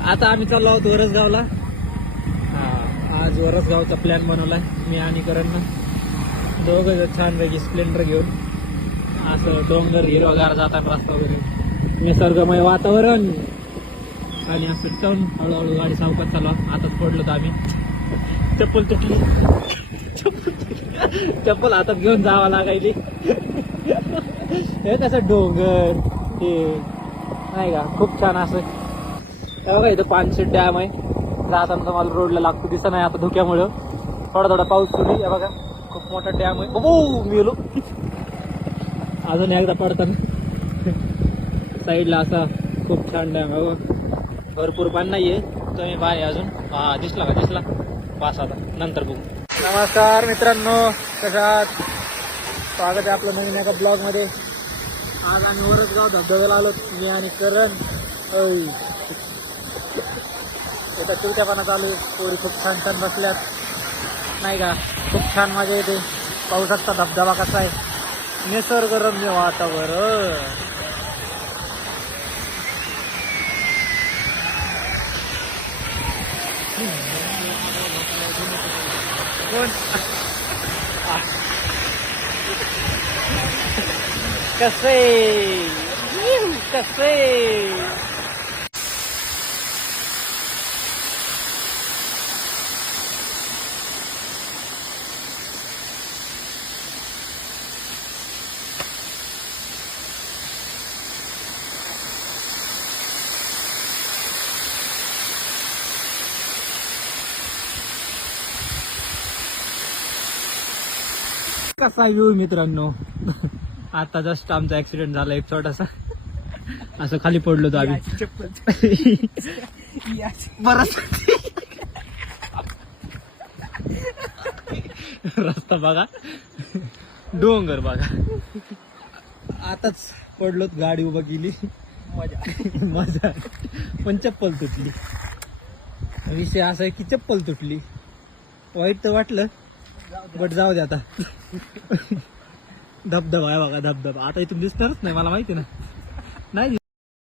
आता आम्ही चाललो आहोत वरसगावला. आज वरसगावचा प्लॅन बनवलाय मी आणि करण. दोघं छानपैकी स्प्लेंडर घेऊन असं डोंगर हिरवागार जाताना रस्ता वगैरे, निसर्गमय वातावरण आणि असं टर्न हळूहळू गाडी सावकाश चालू. आताच पडलो तर आम्ही. चप्पल तुटली, चप्पल हातात घेऊन जावं लागायची. हे कसं डोंगर हे नाही का, खूप छान असं. हे बघा इथं पानशेत डॅम आहे. जाताना तुम्हाला रोडला लागतो दिसत नाही आता धुक्यामुळं. थोडा थोडा पाऊस सुरू आहे. बघा खूप मोठा डॅम आहे. ओ मेलो अजून एकदा पडताना. साईडला असा खूप छान डॅम आहे. भरपूर पाणी नाहीये. तुम्ही बाहेर अजून दिसला का? दिसला पास. आता नंतर बघू. नमस्कार मित्रांनो, कशात? स्वागत आहे आपलं नवीन एका ब्लॉग मध्ये. आज आम्ही वरसगाव धबधब्याला आलो मी आणि करण. इथं चिवट्यापणा चालू आहे. पोरी खूप छान छान बसल्यात नाही का. खूप छान मजा येते. पाहू शकता धबधबा कसा आहे. निसर्गरम्य वातावरण. कसे कसे कसा व्ह्यू मित्रांनो. आता जस्ट आमचा ऍक्सिडेंट झाला एक छोटासा. असं खाली पडलो तर आम्ही. बरं रस्ता बघा, डोंगर बघा. आताच पडलोत, गाडी उभा केली. मजा पण चप्पल तुटली. विषय असा आहे की चप्पल तुटली. वाईट तर वाटलं बट जाऊ दे आता. धबधबा आहे बघा, धबधबा आता इथून दिसणारच नाही मला माहिती ना. नाही